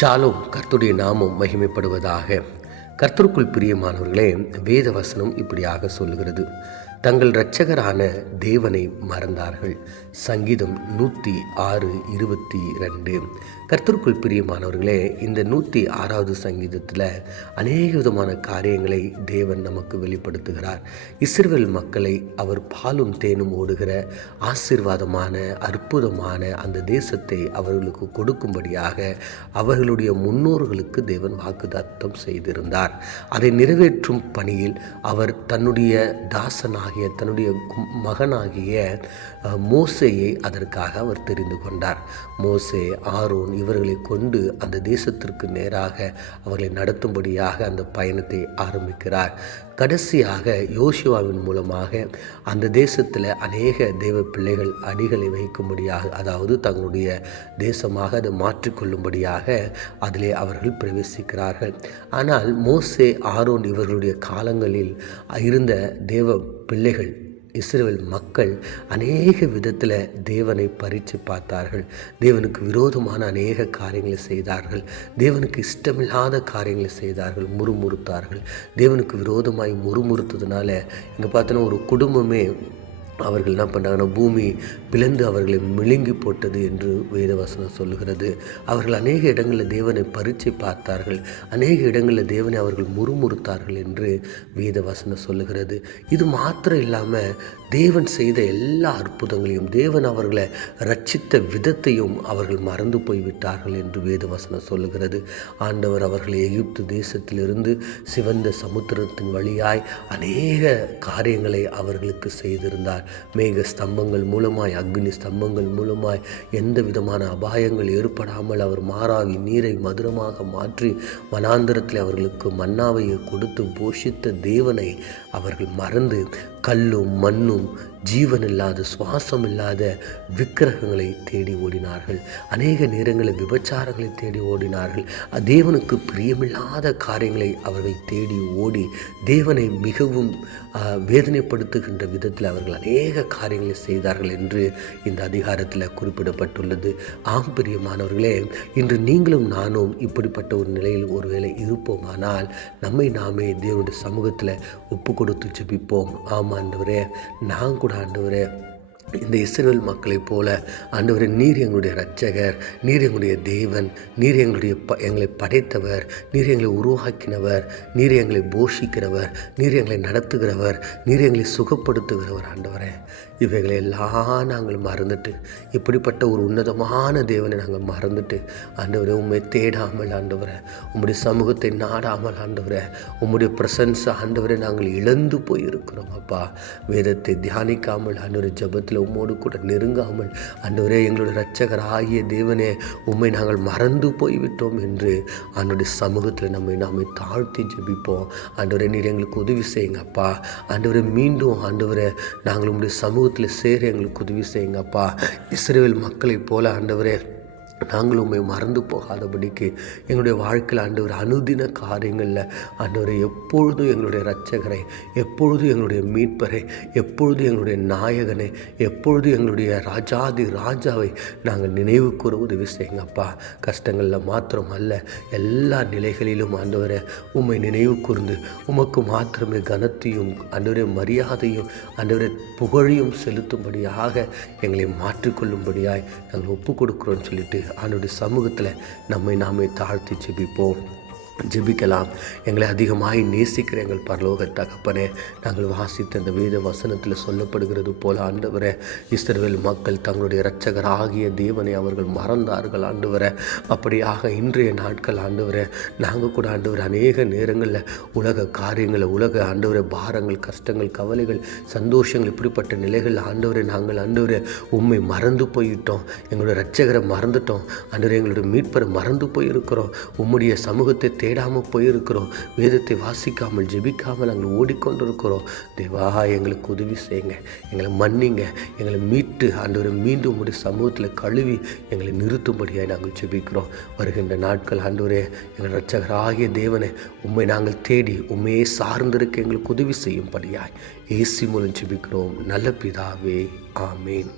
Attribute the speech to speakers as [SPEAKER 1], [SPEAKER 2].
[SPEAKER 1] ஷாலும் கர்த்துடைய நாமம் மகிமைப்படுவதாக. கர்த்தருக்குள் பிரியமானவர்களே வேத வசனம் இப்படியாக சொல்லுகிறது. தங்கள் இரட்சகரான தேவனை மறந்தார்கள். சங்கீதம் நூற்றி ஆறு இருபத்தி ரெண்டு. கர்த்தருக்குள் பிரியமானவர்களே இந்த நூற்றி ஆறாவது சங்கீதத்தில் அநேக விதமான காரியங்களை தேவன் நமக்கு வெளிப்படுத்துகிறார். இஸ்ரேல் மக்களை அவர் பாலும் தேனும் ஓடுகிற ஆசீர்வாதமான அற்புதமான அந்த தேசத்தை அவர்களுக்கு கொடுக்கும்படியாக அவர்களுடைய முன்னோர்களுக்கு தேவன் வாக்குதத்தம் செய்திருந்தார். அதை நிறைவேற்றும் பணியில் அவர் தன்னுடைய தாசனாக ஆகிய தன்னுடைய கு- மகனாகிய மோசையை அதற்காக அவர் தெரிந்து கொண்டார். மோசே ஆரோன் இவர்களை கொண்டு அந்த தேசத்திற்கு நேராக அவர்களை நடத்தும்படியாக அந்த பயணத்தை ஆரம்பிக்கிறார். கடைசியாக யோசுவாவின் மூலமாக அந்த தேசத்தில் அநேக தேவ பிள்ளைகள் அடிகளை வைக்கும்படியாக அதாவது தங்களுடைய தேசமாக அதை மாற்றிக்கொள்ளும்படியாக அதிலே அவர்கள் பிரவேசிக்கிறார்கள். ஆனால் மோசே ஆரோன் இவர்களுடைய காலங்களில் இருந்த தேவ பிள்ளைகள் இஸ்ரேல் மக்கள் அநேக விதத்தில் தேவனை பறித்து பார்த்தார்கள். தேவனுக்கு விரோதமான அநேக காரியங்களை செய்தார்கள். தேவனுக்கு இஷ்டமில்லாத காரியங்களை செய்தார்கள். முறுமுறுத்தார்கள். தேவனுக்கு விரோதமாய் முறுமுறுத்ததுனால இங்கே பார்த்தோன்னா ஒரு குடும்பமே அவர்கள் என்ன பண்ணாங்கன்னா பூமி பிளந்து அவர்களை மிழுங்கி போட்டது என்று வேதவசனம் சொல்லுகிறது. அவர்கள் அநேக இடங்களில் தேவனை பறிச்சு பார்த்தார்கள். அநேக இடங்களில் தேவனை அவர்கள் முறுமுறுத்தார்கள் என்று வேதவசனம் சொல்லுகிறது. இது மாத்திரம் இல்லாமல் தேவன் செய்த எல்லா அற்புதங்களையும் தேவன் அவர்களை ரட்சித்த விதத்தையும் அவர்கள் மறந்து போய்விட்டார்கள் என்று வேதவசனம் சொல்லுகிறது. ஆண்டவர் அவர்களை எகிப்து தேசத்திலிருந்து சிவந்த சமுத்திரத்தின் வழியாய் அநேக காரியங்களை அவர்களுக்கு செய்திருந்தார். மேக ஸ்தம்பங்கள் மூலமாய் அக்னி ஸ்தம்பங்கள் மூலமாய் எந்த விதமான அபாயங்கள் ஏற்படாமல் அவர் மாறாவி நீரை மதுரமாக மாற்றி வனாந்திரத்தில் அவர்களுக்கு மன்னாவை கொடுத்து போஷித்த தேவனை அவர்கள் மறந்து கல்லும் மண்ணும் ஜீவன் இல்லாத சுவாசம் இல்லாத விக்கிரகங்களை தேடி ஓடினார்கள். அநேக நேரங்களில் விபச்சாரங்களை தேடி ஓடினார்கள். தேவனுக்கு பிரியமில்லாத காரியங்களை அவர்கள் தேடி ஓடி தேவனை மிகவும் வேதனைப்படுத்துகின்ற விதத்தில் அவர்கள் அநேக காரியங்களை செய்தார்கள் என்று இந்த அதிகாரத்தில் குறிப்பிடப்பட்டுள்ளது. ஆம் பிரியமானவர்களே இன்று நீங்களும் நானும் இப்படிப்பட்ட ஒரு நிலையில் ஒருவேளை இருப்போமானால் நம்மை நாமே தேவனுடைய சமூகத்தில் ஒப்பு கொடுத்து ஜெபிப்போம். ஆமாம். ஆண்டவரே நான் கூட ஆண்டவரே இந்த இஸ்ரேல் மக்களைப் போல ஆண்டவர் நீர் எங்களுடைய ரட்சகர் நீர் எங்களுடைய தேவன் நீர் எங்களுடைய ப எங்களை படைத்தவர் நீர் எங்களை உருவாக்கினவர் நீர் எங்களை போஷிக்கிறவர் நீர் எங்களை நடத்துகிறவர் நீர் எங்களை சுகப்படுத்துகிறவர் ஆண்டவரே. இவைகளை எல்லாம் நாங்கள் மறந்துட்டு இப்படிப்பட்ட ஒரு உன்னதமான தேவனை நாங்கள் மறந்துட்டு ஆண்டவரை உண்மை தேடாமல் ஆண்டவரை உம்முடைய சமூகத்தை நாடாமல் ஆண்டவரை உம்முடைய பிரசன்ஸ் ஆண்டவரை நாங்கள் இழந்து போயிருக்கிறோம் அப்பா. வேதத்தை தியானிக்காமல் ஆண்டவர் ஜெபத்தில் உம்மோடு கூட நெருங்காமல் ஆண்டவரே எங்களுடைய இரட்சகர் ஆகிய தேவனே உம்மை நாங்கள் மறந்து போய்விட்டோம் என்று ஆண்டவருடைய சமூகத்தில் நம்மை நாமே தாழ்த்தி ஜெபிப்போம். ஆண்டவரை நீர் எங்களுக்கு உதவி செய்யுங்க அப்பா. மீண்டும் ஆண்டவரை நாங்கள் உங்களுடைய சமூகத்தில் சேர எங்களுக்கு உதவி செய்யுங்கப்பா. இஸ்ரேல் மக்களைப் போல ஆண்டவரே. நாங்கள் உண்மை மறந்து போகாதபடிக்கு எங்களுடைய வாழ்க்கையில் ஆண்டவர் அனுதின காரியங்களில் ஆண்டவரை எப்பொழுதும் எங்களுடைய இரட்சகரை எப்பொழுதும் எங்களுடைய மீட்பரை எப்பொழுதும் எங்களுடைய நாயகனை எப்பொழுதும் எங்களுடைய ராஜாதி ராஜாவை நாங்கள் நினைவு கூற உதவி செய்யுங்கப்பா. கஷ்டங்களில் மாத்திரம் அல்ல எல்லா நிலைகளிலும் ஆண்டவரை உம்மை நினைவு கூர்ந்து உமக்கு மாத்திரமே கனத்தையும் ஆண்டவரே மரியாதையும் ஆண்டவரே புகழையும் செலுத்தும்படியாக எங்களை மாற்றிக்கொள்ளும்படியாய் நாங்கள் ஒப்பு கொடுக்குறோன்னு சொல்லிட்டு ஆண்டோடைய சமூகத்தில் நம்மை நாமே தாழ்த்தி செபிப்போம் ஜெபிக்கலாம். எங்களை அதிகமாய் நேசிக்கிற எங்கள் பரலோக தகப்பனே நாங்கள் வாசித்த அந்த வேத வசனத்தில் சொல்லப்படுகிறது போல ஆண்டவரே இஸ்ரவேல் மக்கள் தங்களுடைய இரட்சகர் ஆகிய தேவனை அவர்கள் மறந்தார்கள் ஆண்டவரே. அப்படியாக இன்றைய நாட்கள் ஆண்டவரே நாங்கள் கூட ஆண்டவர் அநேக நேரங்களில் உலக காரியங்களை உலக ஆண்டவரை பாரங்கள் கஷ்டங்கள் கவலைகள் சந்தோஷங்கள் இப்படிப்பட்ட நிலைகள் ஆண்டவரை நாங்கள் ஆண்டவரே உண்மை மறந்து போயிட்டோம். எங்களுடைய இரட்சகரை மறந்துட்டோம். ஆண்டவரே எங்களுடைய மீட்பரை மறந்து போயிருக்கிறோம். உம்முடைய சமூகத்தை தேடாமல் போயிருக்கிறோம். வேதத்தை வாசிக்காமல் ஜெபிக்காமல் நாங்கள் ஓடிக்கொண்டிருக்கிறோம். தேவா எங்களுக்கு உதவி செய்யுங்க. எங்களை மன்னிங்க. எங்களை மீட்டு ஆண்டவரை மீண்டும் உங்களுடைய சமூகத்தில் கழுவி எங்களை நிறுத்தும்படியாக நாங்கள் ஜெபிக்கிறோம். வருகின்ற நாட்கள் ஆண்டவரே எங்கள் இரட்சகராகிய தேவனை உண்மை நாங்கள் தேடி உண்மையே சார்ந்திருக்க எங்களுக்கு உதவி செய்யும்படியாய் ஏசி மூலம் ஜெபிக்கிறோம். நல்ல பிதாவே ஆமேன்.